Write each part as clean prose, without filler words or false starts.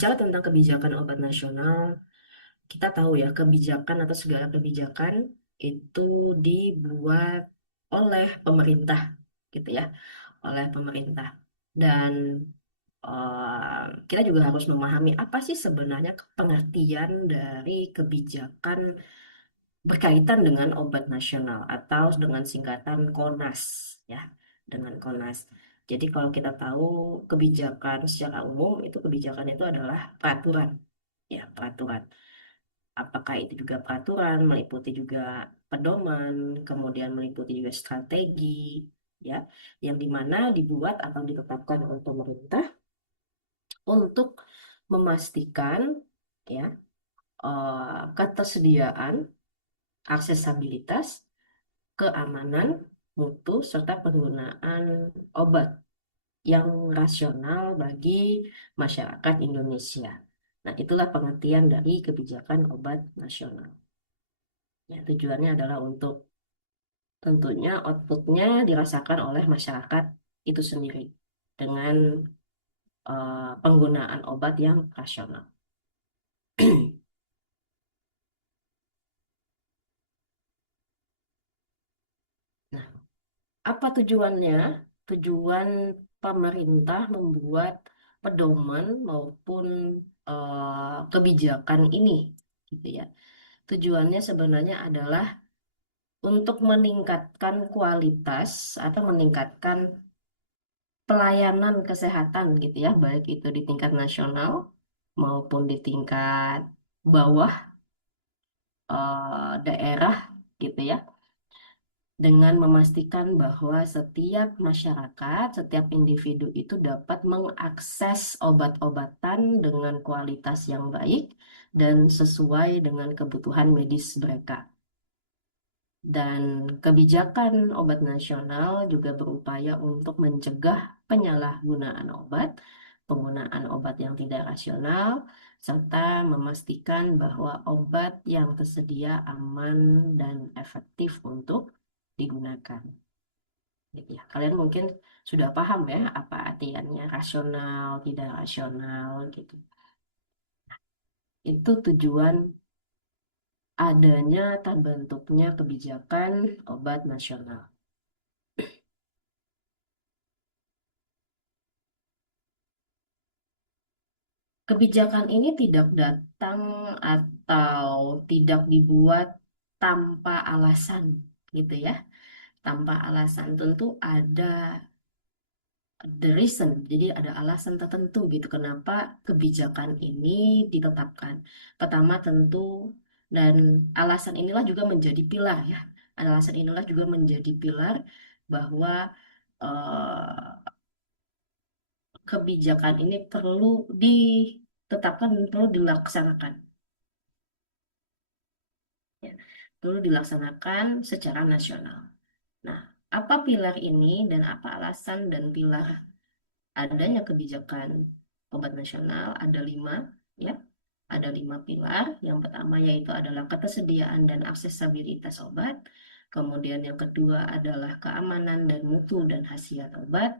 Bicara tentang kebijakan obat nasional, kita tahu ya kebijakan atau segala kebijakan itu dibuat oleh pemerintah gitu ya, oleh pemerintah. Dan kita juga harus memahami apa sih sebenarnya pengertian dari kebijakan berkaitan dengan obat nasional atau dengan singkatan KONAS ya, dengan KONAS. Jadi kalau kita tahu kebijakan secara umum itu kebijakan itu adalah peraturan ya, peraturan. Apakah itu juga peraturan, meliputi juga pedoman, kemudian meliputi juga strategi, ya, yang dimana dibuat atau ditetapkan oleh pemerintah untuk memastikan ya ketersediaan, aksesabilitas, keamanan, mutu, serta penggunaan obat yang rasional bagi masyarakat Indonesia. Nah, itulah pengertian dari kebijakan obat nasional. Ya, tujuannya adalah untuk tentunya outputnya dirasakan oleh masyarakat itu sendiri dengan penggunaan obat yang rasional. Nah, apa tujuannya? Tujuan pemerintah membuat pedoman maupun kebijakan ini, gitu ya. Tujuannya sebenarnya adalah untuk meningkatkan kualitas atau meningkatkan pelayanan kesehatan gitu ya, baik itu di tingkat nasional maupun di tingkat bawah daerah gitu ya, dengan memastikan bahwa setiap masyarakat, setiap individu itu dapat mengakses obat-obatan dengan kualitas yang baik dan sesuai dengan kebutuhan medis mereka. Dan kebijakan obat nasional juga berupaya untuk mencegah penyalahgunaan obat, penggunaan obat yang tidak rasional, serta memastikan bahwa obat yang tersedia aman dan efektif untuk digunakan. Gitu ya. Kalian mungkin sudah paham ya apa artiannya rasional, tidak rasional gitu. Itu tujuan adanya terbentuknya kebijakan obat nasional. Kebijakan ini tidak datang atau tidak dibuat tanpa alasan, gitu ya. Tanpa alasan tentu ada the reason, jadi ada alasan tertentu gitu kenapa kebijakan ini ditetapkan. Pertama tentu, dan alasan inilah juga menjadi pilar ya. Alasan inilah juga menjadi pilar bahwa eh, kebijakan ini perlu ditetapkan dan perlu dilaksanakan. Ya, perlu dilaksanakan secara nasional. Nah, apa pilar ini dan apa alasan dan pilar adanya kebijakan obat nasional? Ada lima, ya. Ada lima pilar. Yang pertama yaitu adalah ketersediaan dan aksesabilitas obat. Kemudian yang kedua adalah keamanan dan mutu dan khasiat obat.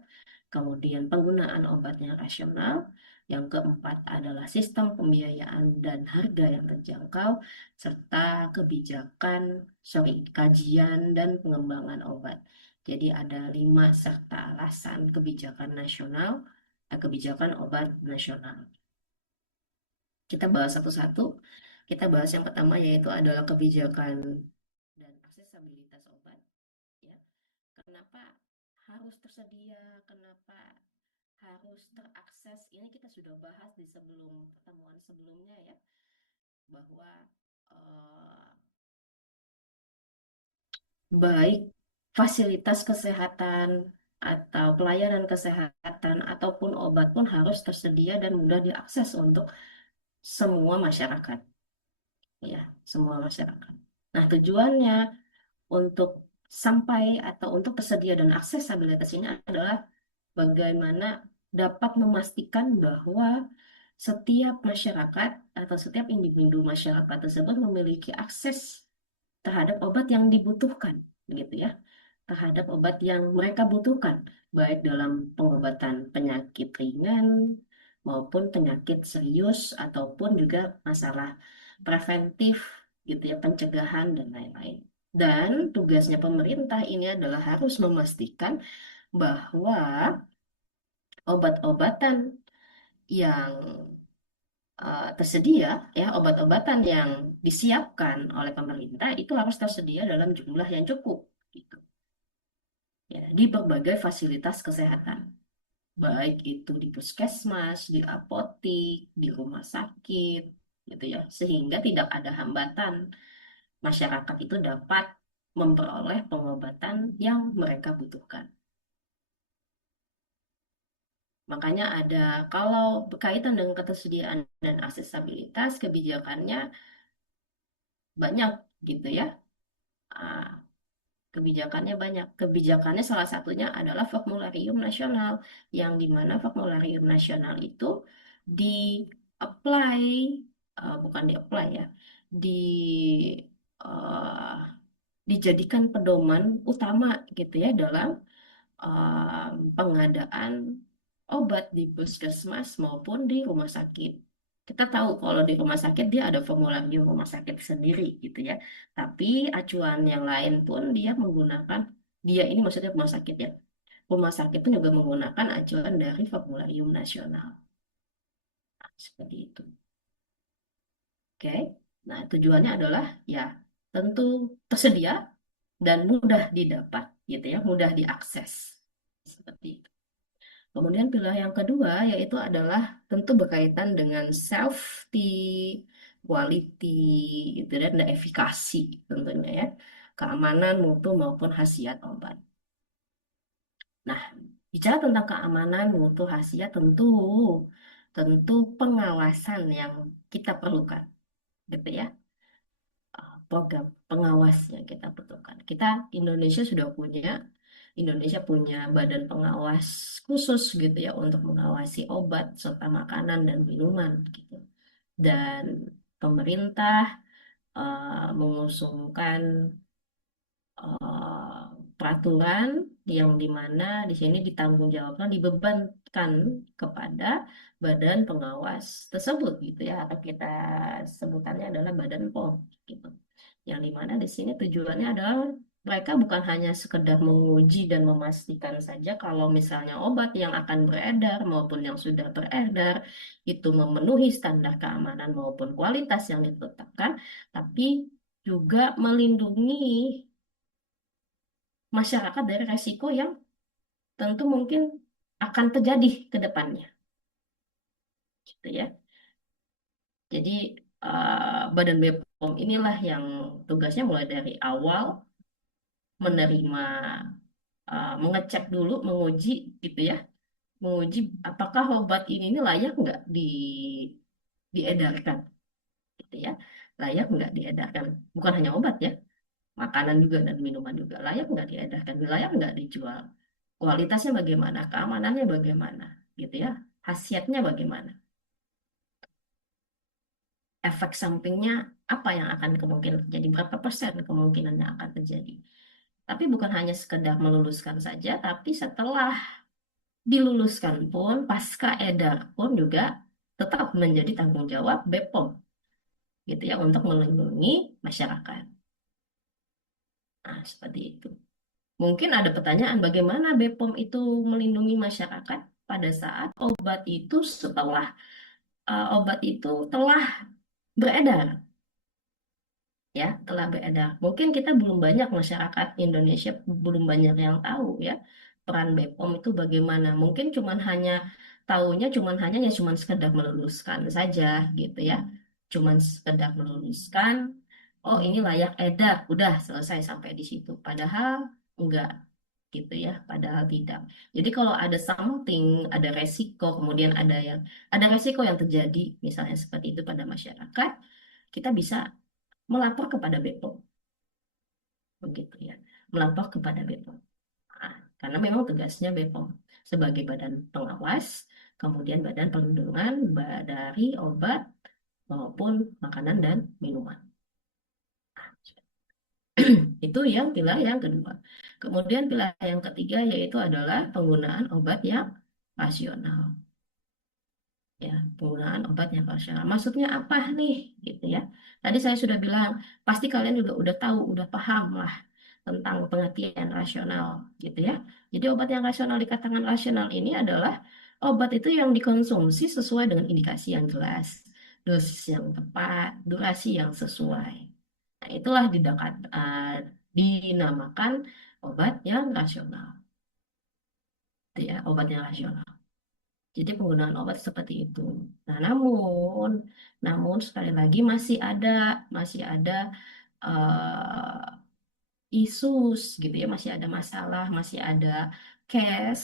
Kemudian penggunaan obatnya rasional. Yang keempat adalah sistem pembiayaan dan harga yang terjangkau, serta kajian dan pengembangan obat. Jadi ada lima serta alasan kebijakan nasional, kebijakan obat nasional. Kita bahas satu-satu. Kita bahas yang pertama yaitu adalah kebijakan dan aksesabilitas obat. Ya, kenapa harus tersedia? Kenapa harus terakses? Ini kita sudah bahas di sebelum pertemuan sebelumnya ya, bahwa eh, baik fasilitas kesehatan atau pelayanan kesehatan ataupun obat pun harus tersedia dan mudah diakses untuk semua masyarakat, ya, semua masyarakat. Nah, tujuannya untuk sampai atau untuk tersedia dan aksesabilitas ini adalah bagaimana dapat memastikan bahwa setiap masyarakat atau setiap individu masyarakat tersebut memiliki akses terhadap obat yang dibutuhkan, gitu ya, terhadap obat yang mereka butuhkan, baik dalam pengobatan penyakit ringan, maupun penyakit serius ataupun juga masalah preventif gitu ya, pencegahan dan lain-lain. Dan tugasnya pemerintah ini adalah harus memastikan bahwa obat-obatan yang tersedia, ya, obat-obatan yang disiapkan oleh pemerintah itu harus tersedia dalam jumlah yang cukup gitu ya, di berbagai fasilitas kesehatan, baik itu di puskesmas, di apotik, di rumah sakit gitu ya, sehingga tidak ada hambatan, masyarakat itu dapat memperoleh pengobatan yang mereka butuhkan. Makanya ada, kalau berkaitan dengan ketersediaan dan aksesibilitas, kebijakannya banyak gitu ya. Ah, Kebijakannya banyak. Kebijakannya salah satunya adalah formularium nasional, yang dimana formularium nasional itu di apply, bukan di apply ya, di eh, dijadikan pedoman utama gitu ya dalam pengadaan obat di puskesmas maupun di rumah sakit. Kita tahu kalau di rumah sakit dia ada formularium rumah sakit sendiri gitu ya. Tapi acuan yang lain pun dia menggunakan, dia ini maksudnya rumah sakit ya. Rumah sakit pun juga menggunakan acuan dari formularium nasional. Nah, seperti itu. Oke. Nah, tujuannya adalah ya tentu tersedia dan mudah didapat gitu ya, mudah diakses. Seperti itu. Kemudian pilihan yang kedua yaitu adalah tentu berkaitan dengan safety, quality, gitu dan efikasi tentunya ya, keamanan mutu maupun khasiat obat. Nah, bicara tentang keamanan mutu khasiat tentu tentu pengawasan yang kita perlukan, gitu ya. Program pengawas yang kita butuhkan. Kita Indonesia punya badan pengawas khusus gitu ya untuk mengawasi obat serta makanan dan minuman gitu. Dan pemerintah mengusungkan eh, peraturan yang dimana di sini ditanggungjawaban dibebankan kepada badan pengawas tersebut gitu ya, atau kita sebutannya adalah Badan POM gitu, yang dimana di sini tujuannya adalah mereka bukan hanya sekedar menguji dan memastikan saja kalau misalnya obat yang akan beredar maupun yang sudah beredar itu memenuhi standar keamanan maupun kualitas yang ditetapkan, tapi juga melindungi masyarakat dari resiko yang tentu mungkin akan terjadi ke depannya, gitu ya. Jadi Badan BPOM inilah yang tugasnya mulai dari awal menerima, mengecek dulu, menguji gitu ya, menguji apakah obat ini layak nggak diedarkan, gitu ya, layak nggak diedarkan, bukan hanya obat ya, makanan juga dan minuman juga layak nggak diedarkan, layak nggak dijual, kualitasnya bagaimana, keamanannya bagaimana, gitu ya, khasiatnya bagaimana, efek sampingnya apa yang akan kemungkinan terjadi, berapa persen kemungkinan yang akan terjadi. Tapi bukan hanya sekedar meluluskan saja, tapi setelah diluluskan pun, pasca edar pun juga tetap menjadi tanggung jawab BPOM, gitu ya, untuk melindungi masyarakat. Nah, seperti itu. Mungkin ada pertanyaan, bagaimana BPOM itu melindungi masyarakat pada saat obat itu telah beredar, ya, telah beredar. Mungkin kita belum banyak, masyarakat Indonesia belum banyak yang tahu ya peran BPOM itu bagaimana. Mungkin cuman hanya ya cuman sekedar meluluskan saja gitu ya. Cuman sekedar meluluskan, oh ini layak edar, udah selesai sampai di situ. Padahal enggak gitu ya, padahal tidak. Jadi kalau ada something, ada resiko, kemudian ada resiko yang terjadi misalnya seperti itu pada masyarakat, kita bisa melapor kepada BPOM, begitu ya, melapor kepada BPOM. Nah, karena memang tugasnya BPOM sebagai badan pengawas, kemudian badan perlindungan dari obat maupun makanan dan minuman. Itu yang pilar yang kedua. Kemudian pilar yang ketiga yaitu adalah penggunaan obat yang rasional. Ya, penggunaan obat yang rasional. Maksudnya apa nih, gitu ya? Tadi saya sudah bilang, pasti kalian juga udah tahu, udah paham lah tentang pengertian rasional, gitu ya. Jadi obat yang rasional dikatakan rasional ini adalah obat itu yang dikonsumsi sesuai dengan indikasi yang jelas, dosis yang tepat, durasi yang sesuai. Nah, itulah dinamakan obat yang rasional, gitu ya, obat yang rasional. Jadi penggunaan obat seperti itu. Nah, namun sekali lagi masih ada isus gitu ya, masih ada masalah, masih ada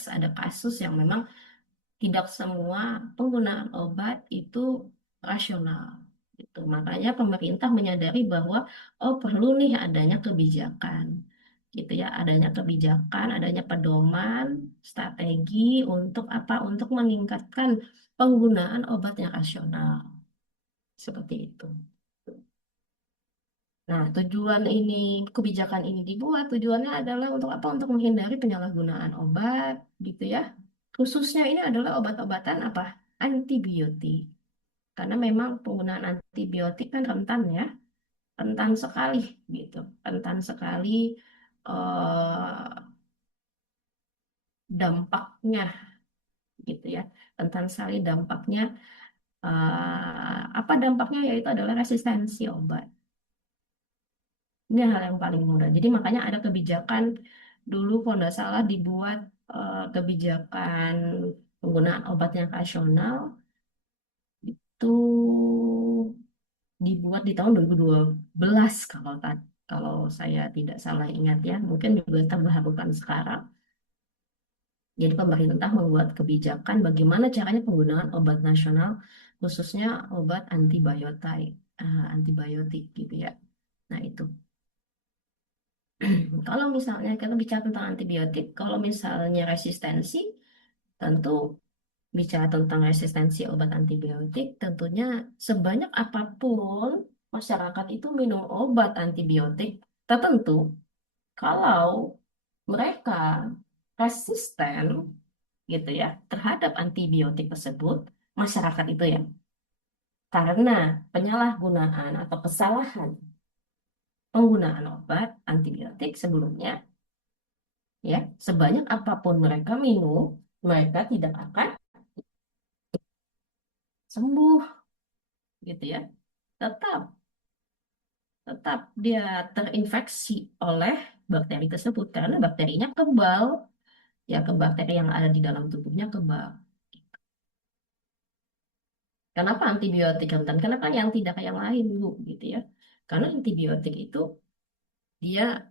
ada kasus yang memang tidak semua penggunaan obat itu rasional. Gitu. Makanya pemerintah menyadari bahwa oh perlu nih adanya kebijakan, gitu ya, adanya kebijakan, adanya pedoman, strategi untuk apa? Untuk meningkatkan penggunaan obat yang rasional, seperti itu. Nah, kebijakan ini dibuat, tujuannya adalah untuk apa? Untuk menghindari penyalahgunaan obat, gitu ya. Khususnya ini adalah obat-obatan apa? Antibiotik. Karena memang penggunaan antibiotik kan rentan ya, rentan sekali gitu, rentan sekali eh, dampaknya gitu ya, rentan sekali dampaknya. Apa dampaknya? Yaitu adalah resistensi obat. Ini hal yang paling mudah. Jadi makanya ada kebijakan dulu kalau nggak salah dibuat kebijakan penggunaan obat yang rasional itu dibuat di tahun 2012 kalau saya tidak salah ingat ya. Mungkin juga terbarukan sekarang. Jadi pemerintah membuat kebijakan bagaimana caranya penggunaan obat nasional khususnya obat antibiotik gitu ya. Nah, itu. Kalau misalnya kita bicara tentang antibiotik, kalau misalnya resistensi, tentu bicara tentang resistensi obat antibiotik, tentunya sebanyak apapun masyarakat itu minum obat antibiotik tertentu, kalau mereka resisten gitu ya terhadap antibiotik tersebut, masyarakat itu ya, karena penyalahgunaan atau kesalahan penggunaan obat antibiotik sebelumnya, ya, sebanyak apapun mereka minum, mereka tidak akan sembuh, gitu ya. Tetap, tetap dia terinfeksi oleh bakteri tersebut karena bakterinya kebal, ya, ke bakteri yang ada di dalam tubuhnya kebal. Kenapa antibiotik rentan? Kenapa yang tidak yang lain, Bu, gitu ya? Karena antibiotik itu dia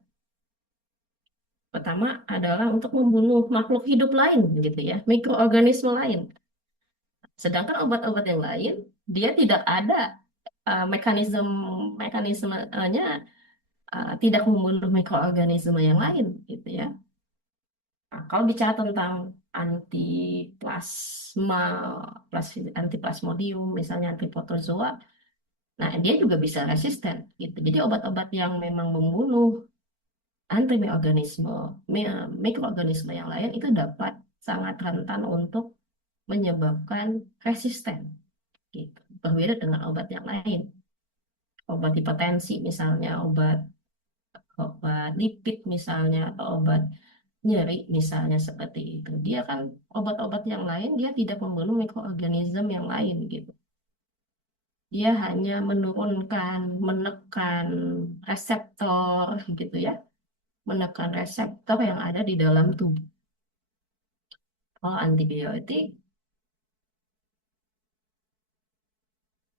pertama adalah untuk membunuh makhluk hidup lain, gitu ya, mikroorganisme lain. Sedangkan obat-obat yang lain, dia tidak ada mekanisme mekanismenya tidak membunuh mikroorganisme yang lain, gitu ya. Nah, kalau bicara tentang antiplasma, antiplasmodium, misalnya antiprotozoa, nah dia juga bisa resisten, gitu. Jadi obat-obat yang memang membunuh antimikroorganisme, mikroorganisme yang lain itu dapat sangat rentan untuk menyebabkan resisten, gitu. Berbeda dengan obat yang lain, obat hipertensi misalnya, obat obat lipid misalnya, atau obat nyeri misalnya seperti itu. Dia kan obat-obat yang lain dia tidak membunuh mikroorganisme yang lain gitu. Dia hanya menekan reseptor gitu ya, menekan reseptor yang ada di dalam tubuh. Kalau antibiotik,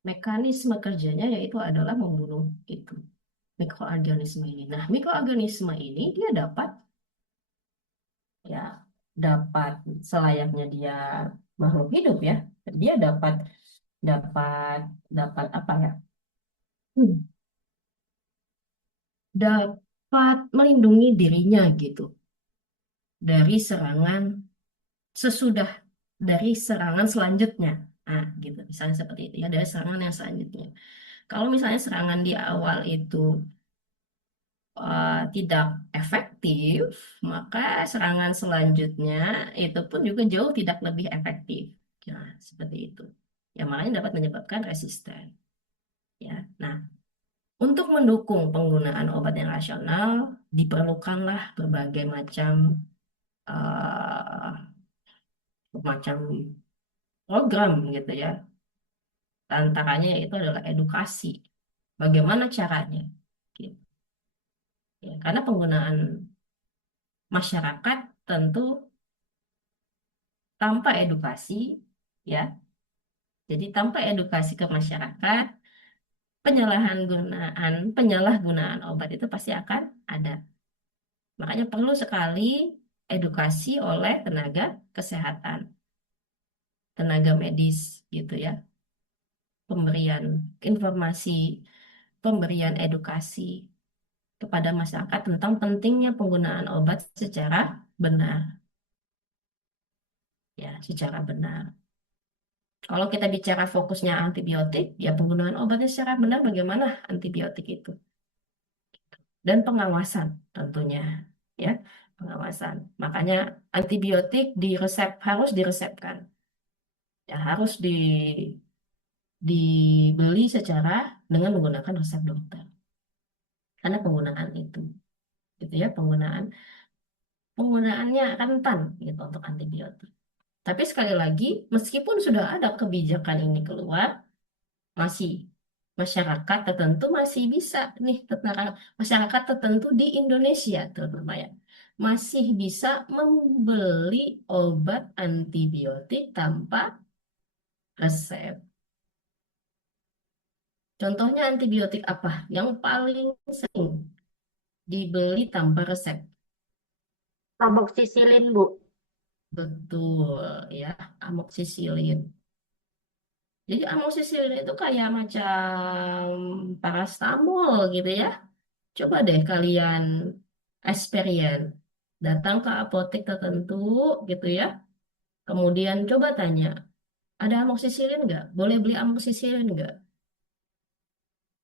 mekanisme kerjanya yaitu adalah membunuh itu mikroorganisme ini. Nah, mikroorganisme ini dia ya dapat selayaknya dia makhluk hidup ya. Dia dapat dapat dapat apa ya? Hmm, dapat melindungi dirinya gitu dari serangan sesudah dari serangan selanjutnya. Nah, gitu. Misalnya seperti itu ya, dari serangan yang selanjutnya. Kalau misalnya serangan di awal itu tidak efektif, maka serangan selanjutnya itu pun juga jauh tidak lebih efektif. Nah, seperti itu. Ya, makanya dapat menyebabkan resisten. Ya, nah, untuk mendukung penggunaan obat yang rasional, diperlukanlah berbagai eh, macam program gitu ya. Antaranya itu adalah edukasi. Bagaimana caranya? Gitu. Ya, karena penggunaan masyarakat tentu tanpa edukasi, ya. Jadi tanpa edukasi ke masyarakat, penyalahgunaan obat itu pasti akan ada. Makanya perlu sekali edukasi oleh tenaga kesehatan, tenaga medis gitu ya. Pemberian informasi, pemberian edukasi kepada masyarakat tentang pentingnya penggunaan obat secara benar, ya, secara benar. Kalau kita bicara fokusnya antibiotik, ya penggunaan obatnya secara benar bagaimana antibiotik itu. Dan pengawasan tentunya, ya, pengawasan. Makanya antibiotik harus diresepkan. Ya, harus dibeli secara dengan menggunakan resep dokter. Karena penggunaan itu, gitu ya, penggunaannya rentan gitu untuk antibiotik. Tapi sekali lagi, meskipun sudah ada kebijakan ini keluar, masih masyarakat tertentu masih bisa nih, masyarakat tertentu di Indonesia terutama ya, masih bisa membeli obat antibiotik tanpa resep. Contohnya antibiotik apa yang paling sering dibeli tanpa resep? Amoksisilin, Bu. Betul, ya, amoksisilin. Jadi amoksisilin itu kayak macam parastamol gitu ya. Coba deh kalian experience, datang ke apotek tertentu gitu ya. Kemudian coba tanya, ada amoksisilin nggak? Boleh beli amoksisilin nggak?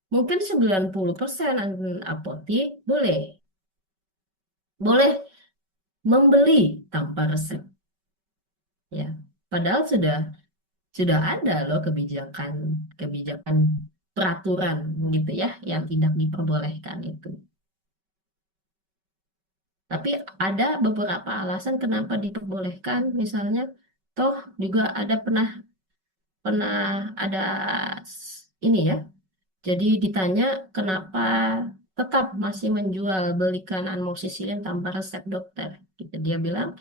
Mungkin 90% apotek boleh. Boleh membeli tanpa resep. Ya, padahal sudah ada loh kebijakan kebijakan peraturan gitu ya yang tidak diperbolehkan itu. Tapi ada beberapa alasan kenapa diperbolehkan, misalnya toh juga ada pernah pernah ada ini ya. Jadi ditanya kenapa tetap masih belikan amoksisilin tanpa resep dokter. Gitu. Dia bilang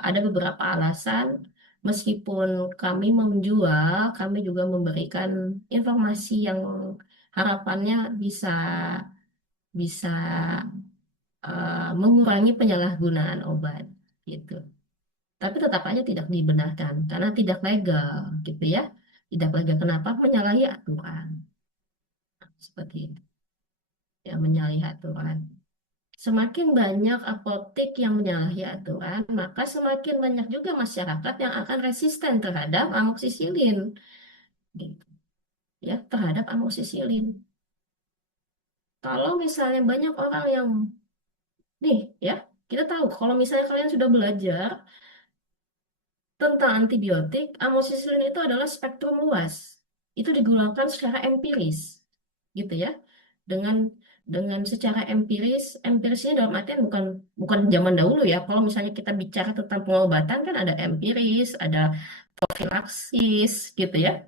ada beberapa alasan. Meskipun kami menjual, kami juga memberikan informasi yang harapannya bisa bisa mengurangi penyalahgunaan obat gitu. Tapi tetap aja tidak dibenarkan karena tidak legal gitu ya. Tidak legal kenapa? Menyalahi aturan. Seperti itu. Ya, menyalahi aturan. Semakin banyak apotek yang menyalahi aturan, maka semakin banyak juga masyarakat yang akan resisten terhadap amoksisilin, gitu, ya, terhadap amoksisilin. Kalau misalnya banyak orang yang, nih, ya, kita tahu kalau misalnya kalian sudah belajar tentang antibiotik, amoksisilin itu adalah spektrum luas. Itu digunakan secara empiris, gitu ya. Dengan secara empiris, empirisnya dalam artian bukan bukan zaman dahulu ya. Kalau misalnya kita bicara tentang pengobatan kan ada empiris, ada profilaksis, gitu ya.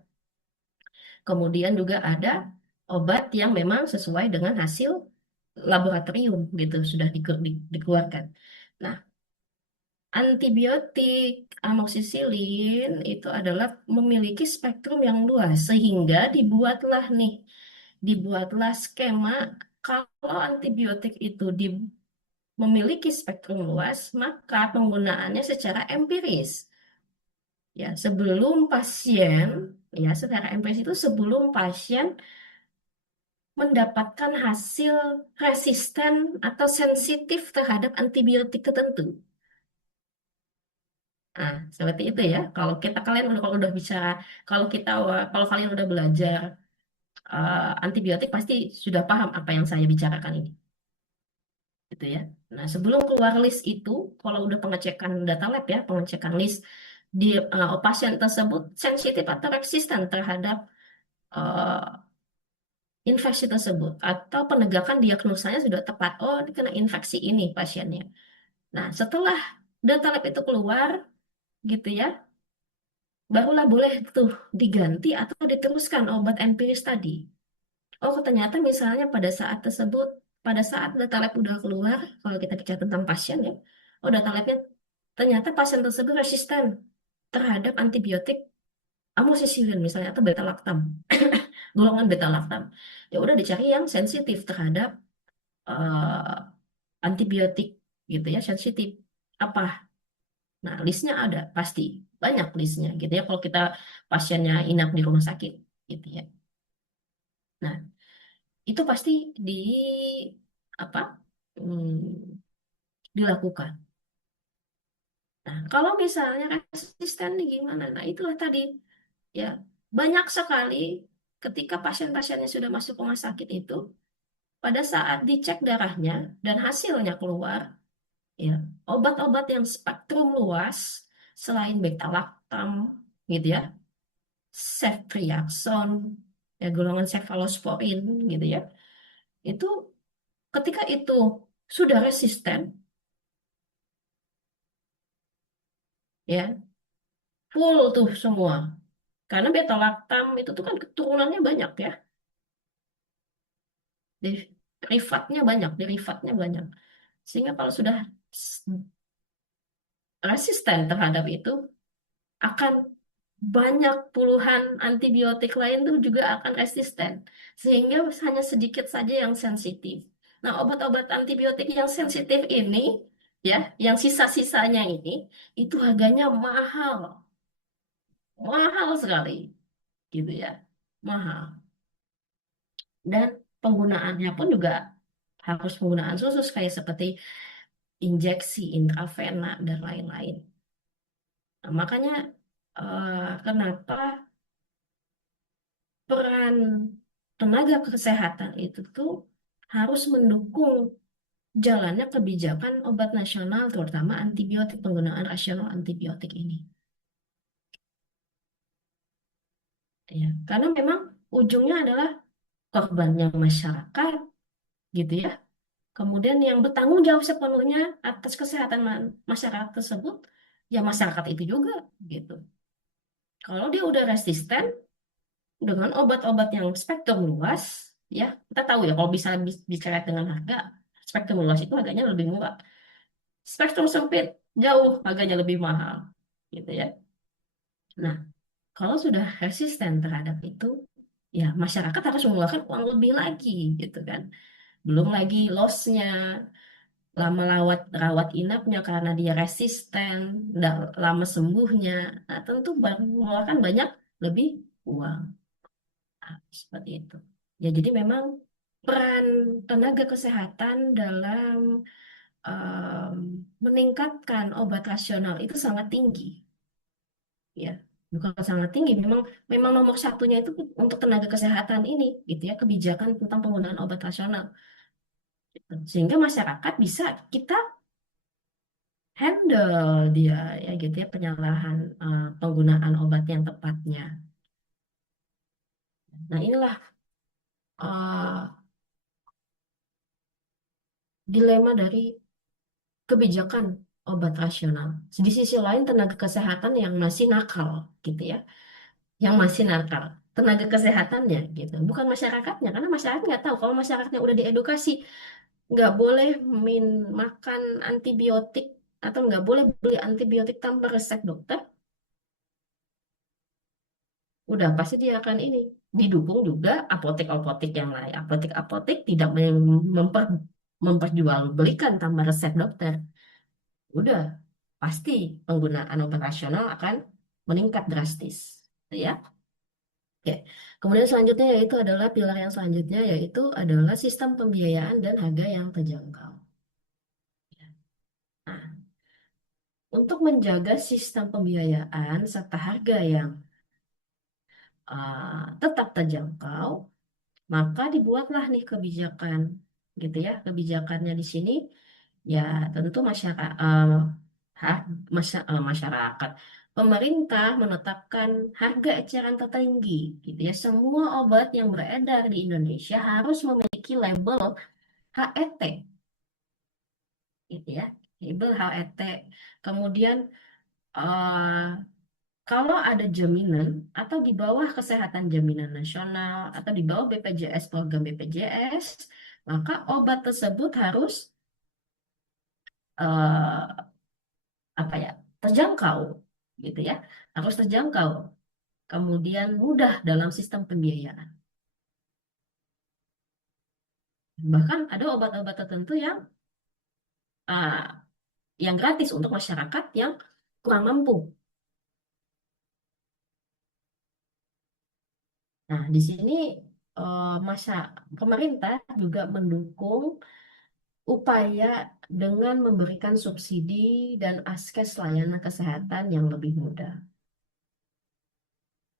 Kemudian juga ada obat yang memang sesuai dengan hasil laboratorium gitu sudah dikeluarkan. Nah, antibiotik amoksisilin itu adalah memiliki spektrum yang luas sehingga dibuatlah skema kalau antibiotik itu memiliki spektrum luas maka penggunaannya secara empiris, ya, secara empiris itu sebelum pasien mendapatkan hasil resisten atau sensitif terhadap antibiotik tertentu. Nah, seperti itu ya. Kalau udah bicara, kalau kalian udah belajar antibiotik pasti sudah paham apa yang saya bicarakan ini, gitu ya. Nah, sebelum keluar list itu, kalau udah pengecekan data lab ya, pengecekan list pasien tersebut sensitif atau resisten terhadap eh, infeksi tersebut atau penegakan diagnosanya sudah tepat. Oh, dia kena infeksi ini pasiennya. Nah, setelah data lab itu keluar, gitu ya, barulah boleh tuh diganti atau diteruskan obat empiris tadi. Oh, ternyata misalnya pada saat tersebut, pada saat data lab udah keluar, kalau kita bicara tentang pasien ya, oh data labnya ternyata pasien tersebut resisten terhadap antibiotik amoxicillin misalnya atau beta lactam, golongan beta lactam. Ya udah dicari yang sensitif terhadap eh, antibiotik gitu ya, sensitif. Apa? Nah, listnya ada pasti banyak listnya gitu ya kalau kita pasiennya inap di rumah sakit gitu ya. Nah, itu pasti di apa? Dilakukan. Nah, kalau misalnya resisten nih gimana? Nah, itulah tadi ya banyak sekali ketika pasien-pasiennya sudah masuk rumah sakit itu pada saat dicek darahnya dan hasilnya keluar ya obat-obat yang spektrum luas selain beta-lactam gitu ya, ceftriaxone ya golongan cefalosporin gitu ya. Itu ketika itu sudah resisten ya full tuh semua. Karena beta-lactam itu tuh kan keturunannya banyak ya. Derivatnya banyak, derivatnya banyak. Sehingga kalau sudah s- resisten terhadap itu, akan banyak puluhan antibiotik lain tuh juga akan resisten. Sehingga hanya sedikit saja yang sensitif. Nah, obat-obat antibiotik yang sensitif ini, ya, yang sisa-sisanya ini, itu harganya mahal. Mahal sekali, gitu ya. Mahal. Dan penggunaannya pun juga harus penggunaan khusus kayak seperti injeksi intravena dan lain-lain. Nah, makanya kenapa peran tenaga kesehatan itu tuh harus mendukung jalannya kebijakan obat nasional terutama antibiotik penggunaan rasional antibiotik ini. Ya, karena memang ujungnya adalah korbannya masyarakat gitu ya. Kemudian yang bertanggung jawab sepenuhnya atas kesehatan masyarakat tersebut ya masyarakat itu juga gitu. Kalau dia udah resisten dengan obat-obat yang spektrum luas, ya kita tahu ya kalau bisa bicara dengan harga, spektrum luas itu harganya lebih murah. Spektrum sempit jauh harganya lebih mahal, gitu ya. Nah, kalau sudah resisten terhadap itu, ya masyarakat harus mengeluarkan uang lebih lagi, gitu kan. Belum lagi lossnya, lama rawat inapnya karena dia resisten, lama sembuhnya, nah tentu mengeluarkan banyak lebih uang. Seperti itu. Ya, jadi memang peran tenaga kesehatan dalam em, meningkatkan obat rasional itu sangat tinggi, ya. Bukan sangat tinggi, memang memang nomor satunya itu untuk tenaga kesehatan ini, gitu ya, kebijakan tentang penggunaan obat rasional. Gitu. Sehingga masyarakat bisa kita handle dia, ya gitu ya, penyalahan penggunaan obat yang tepatnya. Nah, inilah eh, dilema dari kebijakan obat rasional. Di sisi lain tenaga kesehatan yang masih nakal gitu ya, yang masih nakal. Tenaga kesehatannya gitu, bukan masyarakatnya karena masyarakat nggak tahu kalau masyarakatnya udah diedukasi nggak boleh makan antibiotik atau nggak boleh beli antibiotik tanpa resep dokter, udah pasti dia akan ini didukung juga apotek-apotek yang lain. Apotek-apotek tidak memperjualbelikan tanpa resep dokter. Udah pasti penggunaan obat rasional akan meningkat drastis, ya. Oke. Kemudian selanjutnya yaitu adalah pilar yang selanjutnya yaitu adalah sistem pembiayaan dan harga yang terjangkau. Nah, untuk menjaga sistem pembiayaan serta harga yang tetap terjangkau, maka dibuatlah nih kebijakan, gitu ya. Kebijakannya di sini ya tentu masyarakat, masyarakat pemerintah menetapkan harga eceran tertinggi, gitu ya. Semua obat yang beredar di Indonesia harus memiliki label HET, gitu ya. Label HET. Kemudian eh, kalau ada jaminan atau di bawah kesehatan jaminan nasional atau di bawah BPJS, program BPJS, maka obat tersebut harus eh, apa ya, terjangkau, gitu ya, harus terjangkau. Kemudian mudah dalam sistem pembiayaan. Bahkan ada obat-obat tertentu uh, yang gratis untuk masyarakat yang kurang mampu. Nah, di sini masa pemerintah juga mendukung upaya dengan memberikan subsidi dan akses layanan kesehatan yang lebih mudah.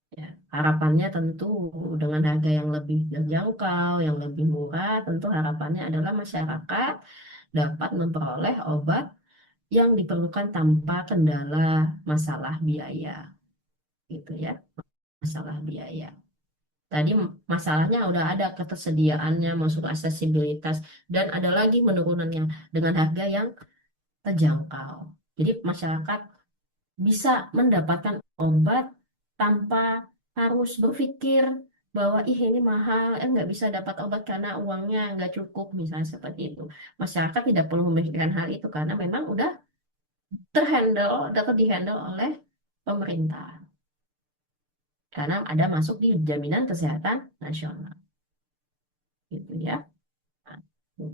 Ya, harapannya tentu dengan harga yang lebih terjangkau, yang lebih murah, tentu harapannya adalah masyarakat dapat memperoleh obat yang diperlukan tanpa kendala masalah biaya, gitu ya, masalah biaya. Tadi masalahnya udah ada ketersediaannya, masuk aksesibilitas, dan ada lagi menurunannya dengan harga yang terjangkau. Jadi masyarakat bisa mendapatkan obat tanpa harus berpikir bahwa ih ini mahal, nggak bisa dapat obat karena uangnya nggak cukup, misalnya seperti itu. Masyarakat tidak perlu memikirkan hal itu karena memang udah dapat dihandle oleh pemerintah karena ada masuk di jaminan kesehatan nasional, gitu ya. Nah,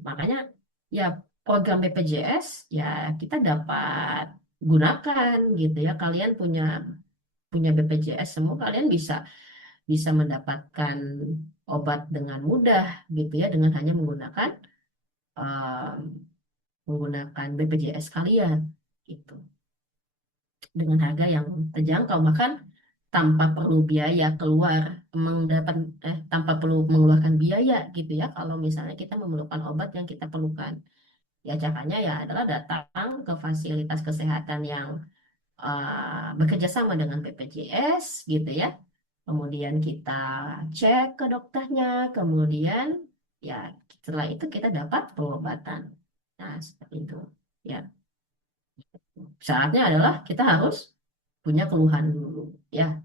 makanya ya program BPJS ya kita dapat gunakan, gitu ya. Kalian punya punya BPJS semua, kalian bisa bisa mendapatkan obat dengan mudah, gitu ya, dengan hanya menggunakan um, menggunakan BPJS kalian, gitu, dengan harga yang terjangkau, bahkan tanpa perlu biaya keluar mendapat tanpa perlu mengeluarkan biaya, gitu ya, kalau misalnya kita memerlukan obat yang kita perlukan. Ya caranya ya adalah datang ke fasilitas kesehatan yang bekerja sama dengan BPJS, gitu ya. Kemudian kita cek ke dokternya, kemudian ya setelah itu kita dapat pengobatan. Nah, seperti itu. Ya, syaratnya adalah kita harus punya keluhan dulu. Ya,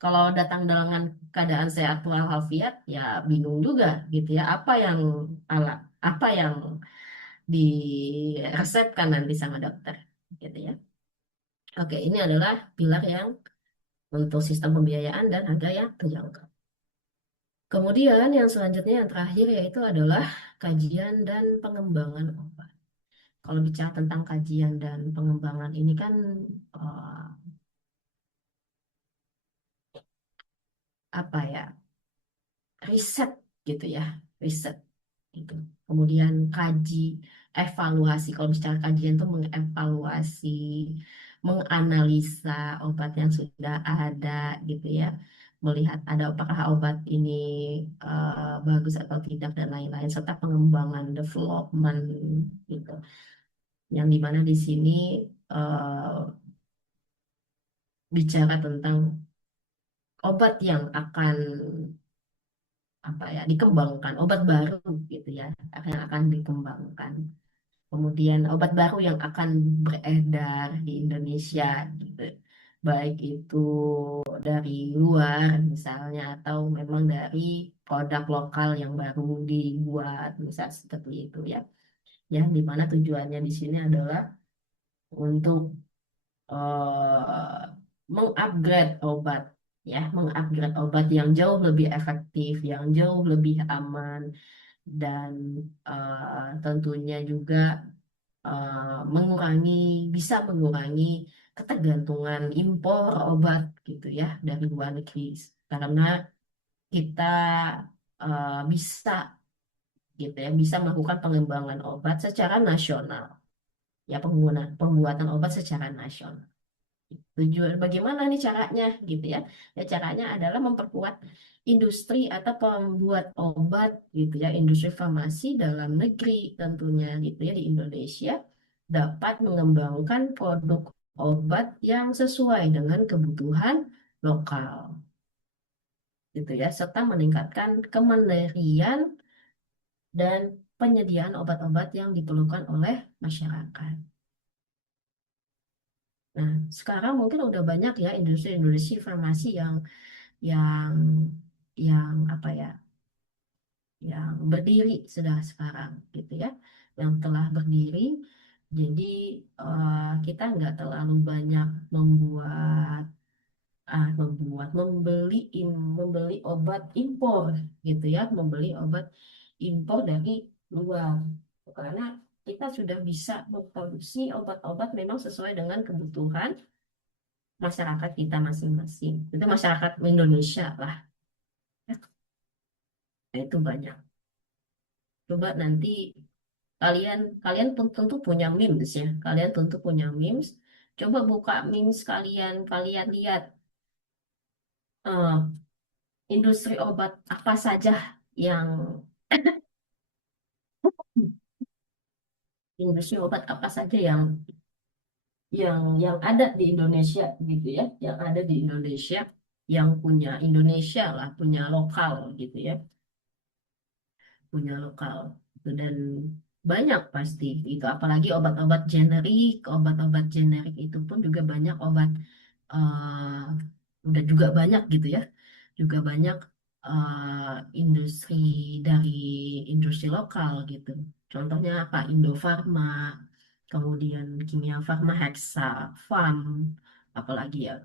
kalau datang dengan keadaan sehat walafiat, ya bingung juga, gitu ya. Ala, apa yang diresepkan nanti sama dokter, gitu ya. Oke, ini adalah pilar yang untuk sistem pembiayaan dan harga yang terjangkau. Kemudian yang selanjutnya yang terakhir yaitu adalah kajian dan pengembangan obat. Kalau bicara tentang kajian dan pengembangan ini kan eh, apa ya, riset, gitu ya, riset itu. Kemudian kaji, evaluasi. Kalau bicara kajian itu mengevaluasi, menganalisa obat yang sudah ada, gitu ya. Melihat ada apakah obat ini bagus atau tidak dan lain-lain, serta pengembangan, development, gitu. Yang dimana di sini eh, bicara tentang obat yang akan apa ya, dikembangkan, obat baru, gitu ya, yang akan dikembangkan. Kemudian obat baru yang akan beredar di Indonesia, gitu. Baik itu dari luar misalnya atau memang dari produk lokal yang baru dibuat, misal seperti itu ya. Yang dimana tujuannya di sini adalah untuk eh, mengupgrade obat, ya, mengupgrade obat yang jauh lebih efektif, yang jauh lebih aman, dan tentunya juga mengurangi, bisa mengurangi ketergantungan impor obat, gitu ya, dari luar negeri, karena kita bisa, gitu ya, bisa melakukan pengembangan obat secara nasional, ya, pembuatan obat secara nasional. Tujuan bagaimana nih caranya, gitu ya? Ya caranya adalah memperkuat industri atau pembuat obat, gitu ya, industri farmasi dalam negeri tentunya, gitu ya, di Indonesia dapat mengembangkan produk obat yang sesuai dengan kebutuhan lokal, gitu ya, serta meningkatkan kemandirian dan penyediaan obat-obat yang diperlukan oleh masyarakat. Nah, sekarang mungkin udah banyak ya industri-industri farmasi yang yang apa ya, yang berdiri sudah sekarang gitu ya, yang telah berdiri. Jadi kita nggak terlalu banyak membuat membeli obat impor gitu ya, membeli obat impor dari luar, karena kita sudah bisa memproduksi obat-obat memang sesuai dengan kebutuhan masyarakat kita masing-masing. Itu masyarakat Indonesia lah. Ya, itu banyak. Coba nanti kalian kalian pun tentu punya memes ya. Kalian tentu punya memes. Coba buka memes kalian, kalian lihat eh, industri obat apa saja yang industri obat apa saja yang ada di Indonesia gitu ya, yang ada di Indonesia, yang punya Indonesia lah, punya lokal gitu ya, punya lokal. Dan banyak pasti itu, apalagi obat-obat generik itu pun juga banyak udah juga banyak gitu ya, juga banyak industri dari industri lokal gitu. Contohnya apa? Indofarma, kemudian Kimia Farma, Hexa Farm, apalagi ya,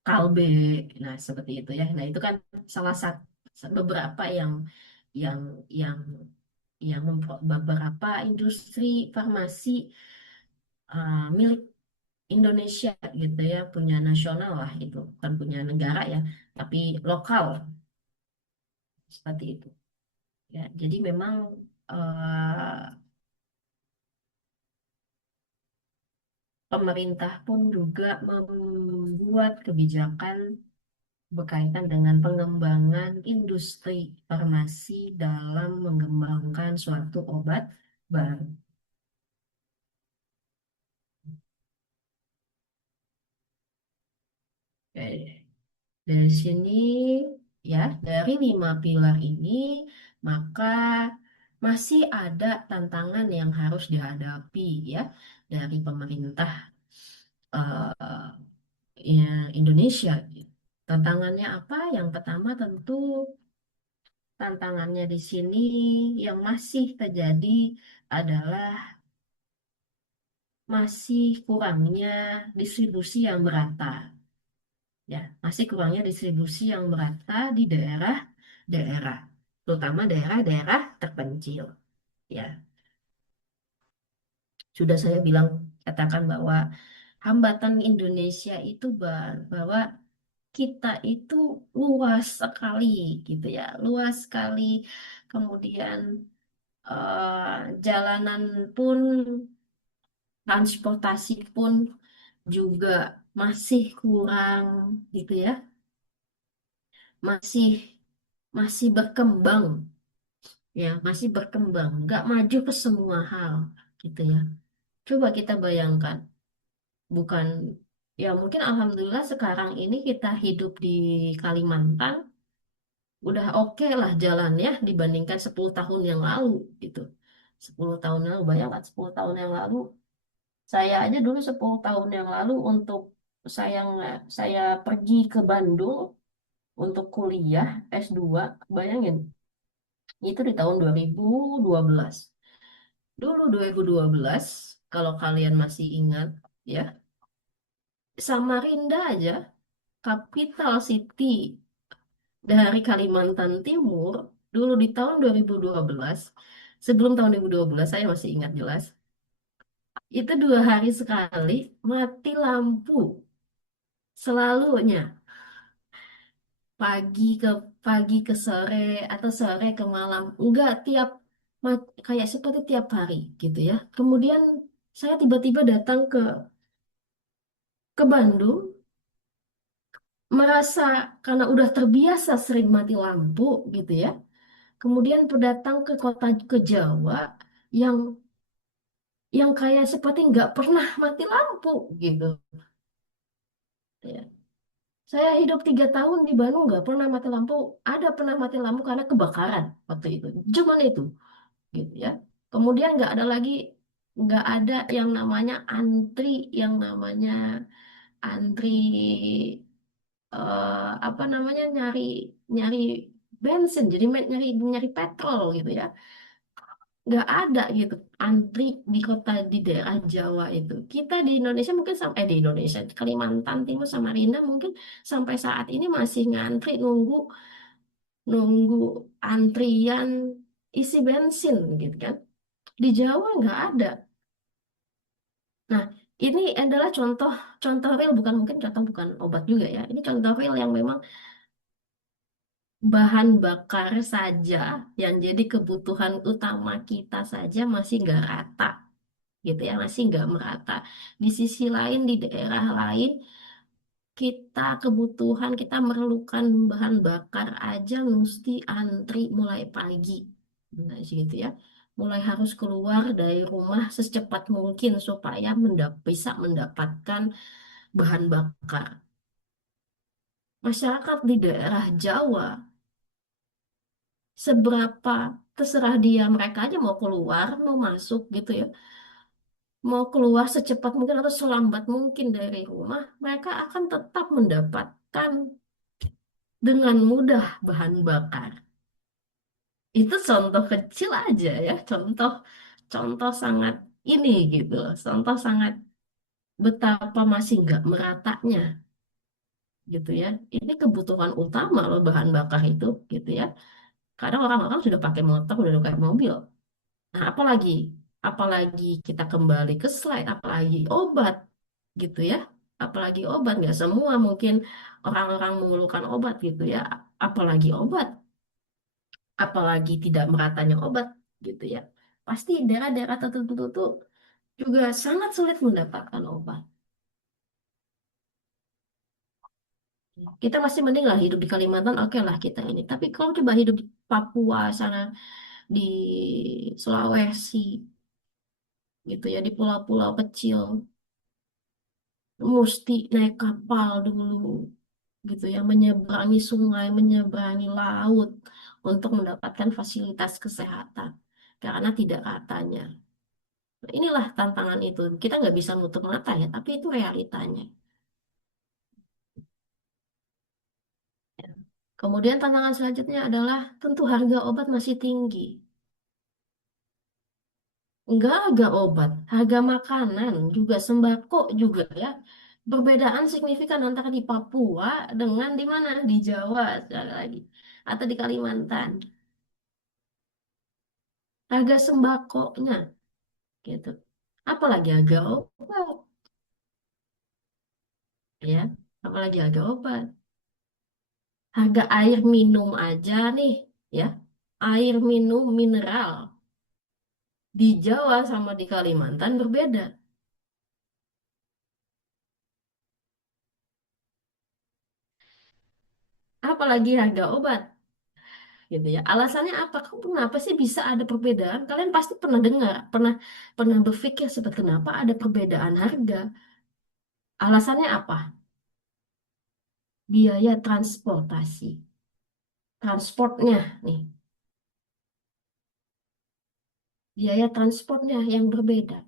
Kalbe. Nah, seperti itu ya. Nah, itu kan salah satu beberapa yang yang beberapa industri farmasi milik Indonesia gitu ya, punya nasional lah itu, bukan punya negara ya, tapi lokal seperti itu. Ya, jadi memang eh, pemerintah pun juga membuat kebijakan berkaitan dengan pengembangan industri farmasi dalam mengembangkan suatu obat baru. Oke. Dari sini ya, dari 5 pilar ini, maka masih ada tantangan yang harus dihadapi ya dari pemerintah ya, Indonesia. Tantangannya apa? Yang pertama tentu tantangannya di sini yang masih terjadi adalah masih kurangnya distribusi yang merata. Ya, masih kurangnya distribusi yang merata di daerah-daerah, terutama daerah-daerah terpencil. Ya, sudah saya bilang, katakan bahwa hambatan Indonesia itu bahwa kita itu luas sekali gitu ya, luas sekali. Kemudian jalanan pun, transportasi pun juga masih kurang gitu ya, masih masih berkembang ya, masih berkembang, nggak maju ke semua hal gitu ya. Coba kita bayangkan, bukan ya, mungkin alhamdulillah sekarang ini kita hidup di Kalimantan udah oke lah jalannya dibandingkan 10 tahun yang lalu gitu. 10 tahun yang lalu, bayangkan 10 tahun yang lalu, saya aja dulu 10 tahun yang lalu untuk saya saya pergi ke Bandung untuk kuliah S2, bayangin, itu di tahun 2012. Dulu 2012, kalau kalian masih ingat ya, Samarinda aja, capital city dari Kalimantan Timur, dulu di tahun 2012, sebelum tahun 2012, saya masih ingat jelas, itu 2 hari sekali mati lampu, selalunya pagi ke sore atau sore ke malam, enggak kayak seperti tiap hari gitu ya. Kemudian saya tiba-tiba datang ke Bandung, merasa karena udah terbiasa sering mati lampu gitu ya. Kemudian datang ke kota, ke Jawa yang yang kayak seperti nggak pernah mati lampu gitu. Ya. Saya hidup 3 tahun di Bandung nggak pernah mati lampu. Ada pernah mati lampu karena kebakaran waktu itu. Cuman itu, gitu ya. Kemudian nggak ada yang namanya antri, yang namanya antri apa namanya nyari nyari bensin, jadi nyari nyari petrol gitu ya. Nggak ada gitu antri di kota di daerah Jawa itu. Kita di Indonesia mungkin sampai di Indonesia, Kalimantan Timur, Samarinda mungkin sampai saat ini masih ngantri nunggu nunggu antrian isi bensin gitu kan. Di Jawa nggak ada. Nah, ini adalah contoh contoh real, bukan mungkin contoh, bukan obat juga ya. Ini contoh real yang memang bahan bakar saja yang jadi kebutuhan utama kita saja masih nggak rata gitu ya, masih nggak merata. Di sisi lain, di daerah lain, kita memerlukan bahan bakar aja mesti antri mulai pagi, nah gitu ya, mulai harus keluar dari rumah secepat mungkin supaya bisa mendapatkan bahan bakar. Masyarakat di daerah Jawa, seberapa terserah dia, mereka aja mau keluar mau masuk gitu ya, mau keluar secepat mungkin atau selambat mungkin dari rumah, mereka akan tetap mendapatkan dengan mudah bahan bakar. Itu contoh kecil aja ya, contoh contoh sangat ini gitu, contoh sangat betapa masih nggak meratanya gitu ya. Ini kebutuhan utama loh bahan bakar itu gitu ya. Karena orang-orang sudah pakai motor, sudah pakai mobil. Nah, apalagi kita kembali ke slide, apalagi obat gitu ya. Apalagi obat, nggak semua mungkin orang-orang memerlukan obat gitu ya. Apalagi obat, apalagi tidak meratanya obat gitu ya. Pasti daerah-daerah tertentu tuh juga sangat sulit mendapatkan obat. Kita masih mending lah hidup di Kalimantan, oke lah kita ini. Tapi kalau coba hidup di Papua sana, di Sulawesi gitu ya, di pulau-pulau kecil, mesti naik kapal dulu gitu ya, menyeberangi sungai, menyeberangi laut untuk mendapatkan fasilitas kesehatan karena tidak katanya. Nah, inilah tantangan itu. Kita nggak bisa nutup mata ya, tapi itu realitanya. Kemudian tantangan selanjutnya adalah tentu harga obat masih tinggi. Enggak harga obat, harga makanan juga sembako juga ya. Perbedaan signifikan antara di Papua dengan di mana? Di Jawa sekali lagi. Atau di Kalimantan. Harga sembakonya gitu. Apalagi harga obat ya. Apalagi harga obat. Harga air minum aja nih ya. Air minum mineral di Jawa sama di Kalimantan berbeda. Apalagi harga obat gitu ya. Alasannya apa? Kenapa sih bisa ada perbedaan? Kalian pasti pernah dengar, pernah pernah berpikir seperti kenapa ada perbedaan harga? Alasannya apa? Biaya transportasi. Transportnya nih, biaya transportnya yang berbeda.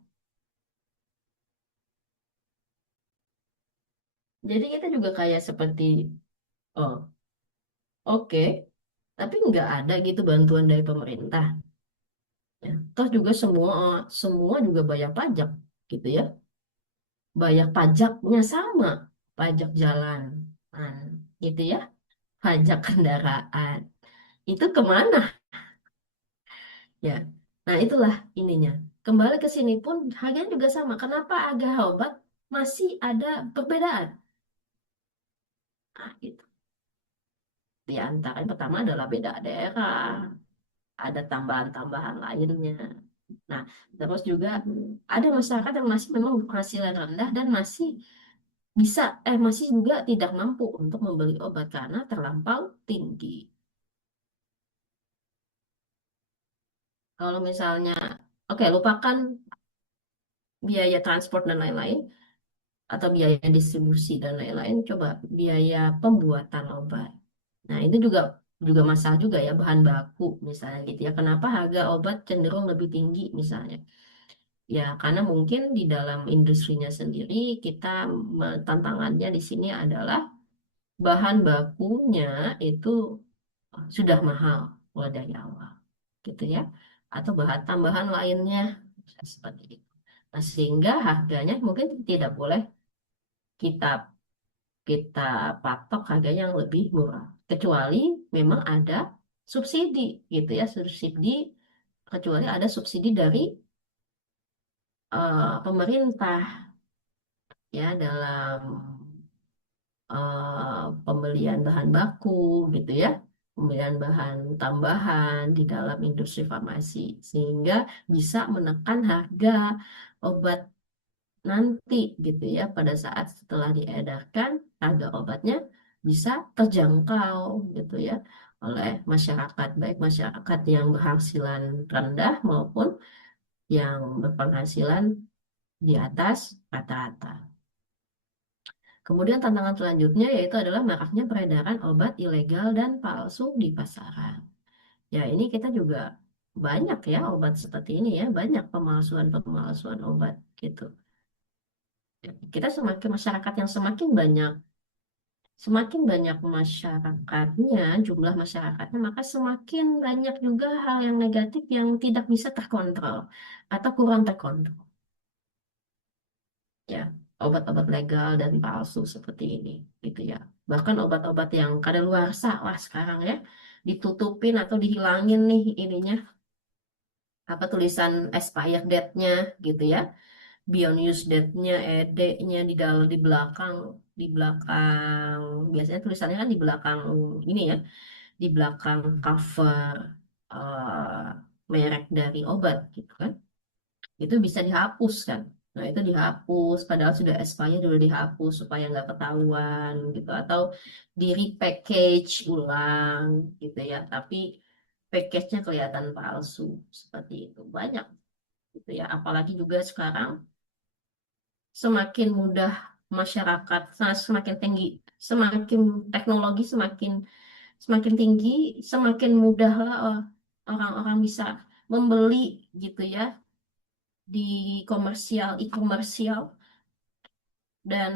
Jadi kita juga kayak seperti, oh oke, tapi nggak ada gitu bantuan dari pemerintah. Ya. Toh juga semua semua juga bayar pajak gitu ya. Bayar pajaknya sama, pajak jalan, nah, gitu ya, pajak kendaraan. Itu kemana ya? Nah itulah ininya. Kembali ke sini pun harganya juga sama. Kenapa harga obat masih ada perbedaan? Nah, itu. Di antara yang pertama adalah beda daerah, ada tambahan-tambahan lainnya. Nah, terus juga ada masyarakat yang masih memang penghasilan rendah dan masih juga tidak mampu untuk membeli obat karena terlampau tinggi. Kalau misalnya, oke, lupakan biaya transport dan lain-lain, atau biaya distribusi dan lain-lain, coba biaya pembuatan obat. Nah, itu juga juga masalah juga ya, bahan baku misalnya gitu ya. Kenapa harga obat cenderung lebih tinggi misalnya? Ya, karena mungkin di dalam industrinya sendiri kita tantangannya di sini adalah bahan bakunya itu sudah mahal mulai dari awal, gitu ya. Atau bahan tambahan lainnya seperti itu. Nah, sehingga harganya mungkin tidak boleh kita kita patok harganya yang lebih murah, kecuali memang ada subsidi, gitu ya, subsidi, kecuali ada subsidi dari pemerintah ya dalam pembelian bahan baku, gitu ya, pembelian bahan tambahan di dalam industri farmasi, sehingga bisa menekan harga obat nanti, gitu ya, pada saat setelah diedarkan harga obatnya bisa terjangkau, gitu ya, oleh masyarakat, baik masyarakat yang berpenghasilan rendah maupun yang berpenghasilan di atas rata-rata. Kemudian tantangan selanjutnya yaitu adalah maraknya peredaran obat ilegal dan palsu di pasaran. Ya, ini kita juga banyak ya obat seperti ini ya, banyak pemalsuan-pemalsuan obat gitu. Kita semakin masyarakat yang semakin banyak masyarakatnya, jumlah masyarakatnya, maka semakin banyak juga hal yang negatif yang tidak bisa terkontrol atau kurang terkontrol. Ya, obat-obat legal dan palsu seperti ini, gitu ya. Bahkan obat-obat yang kadaluarsa, wah sekarang ya, ditutupin atau dihilangin nih ininya, apa tulisan expired date-nya, gitu ya. Beyond use date-nya, ED-nya di belakang, biasanya tulisannya kan di belakang ini ya, di belakang cover merek dari obat, gitu kan. Itu bisa dihapus kan. Nah, itu dihapus, padahal sudah expired sudah dihapus supaya nggak ketahuan gitu. Atau di repackage ulang gitu ya. Tapi package-nya kelihatan palsu seperti itu. Banyak gitu ya. Apalagi juga sekarang semakin mudah masyarakat, semakin tinggi, semakin teknologi semakin tinggi, semakin mudah orang-orang bisa membeli gitu ya di e-komersial, dan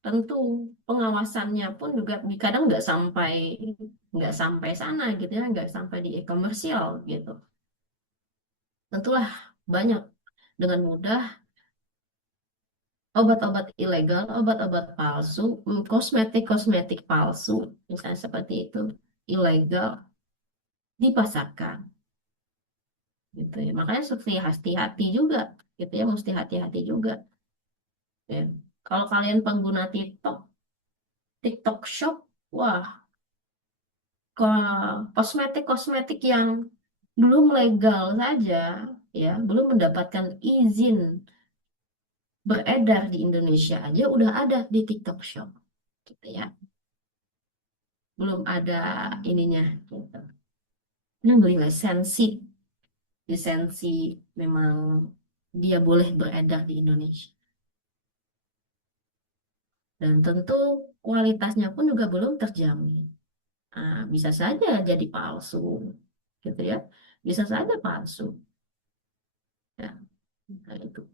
tentu pengawasannya pun juga kadang nggak sampai sana gitu ya, nggak sampai di e-komersial gitu. Tentulah banyak dengan mudah obat-obat ilegal, obat-obat palsu, kosmetik-kosmetik palsu misalnya seperti itu ilegal dipasarkan gitu ya. Makanya mesti hati-hati juga gitu ya, mesti hati-hati juga ya. Kalau kalian pengguna TikTok, TikTok Shop, wah, kosmetik-kosmetik yang belum legal saja, ya, belum mendapatkan izin beredar di Indonesia aja udah ada di TikTok Shop, gitu ya. Belum ada ininya, gitu. Belum beli lisensi, lisensi memang dia boleh beredar di Indonesia. Dan tentu kualitasnya pun juga belum terjamin. Nah, bisa saja jadi palsu, gitu ya. Bisa saja palsu. Ya, nah itu.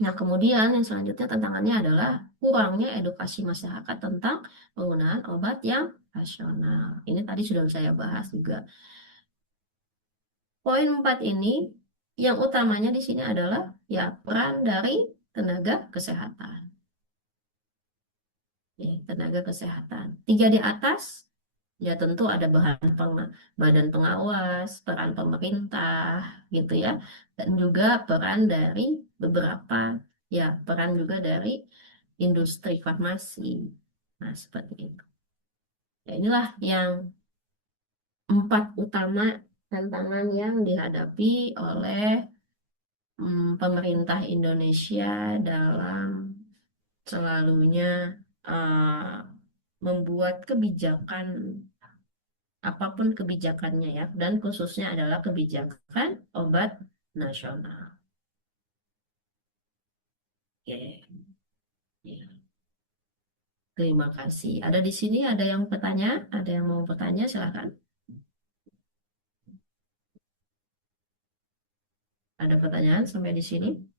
Nah, kemudian yang selanjutnya tantangannya adalah kurangnya edukasi masyarakat tentang penggunaan obat yang rasional. Ini tadi sudah saya bahas juga. Poin 4 ini, yang utamanya di sini adalah ya peran dari tenaga kesehatan. Ya, tenaga kesehatan. Tiga di atas, ya tentu ada badan pengawas, peran pemerintah, gitu ya. Dan juga peran dari beberapa, ya peran juga dari industri farmasi. Nah, seperti itu. Ya, inilah yang 4 utama tantangan yang dihadapi oleh pemerintah Indonesia dalam selalunya eh, membuat kebijakan, apapun kebijakannya ya, dan khususnya adalah kebijakan obat nasional. Oke. Ya. Terima kasih. Ada di sini, ada yang bertanya? Ada yang mau bertanya? Silakan. Ada pertanyaan sampai di sini?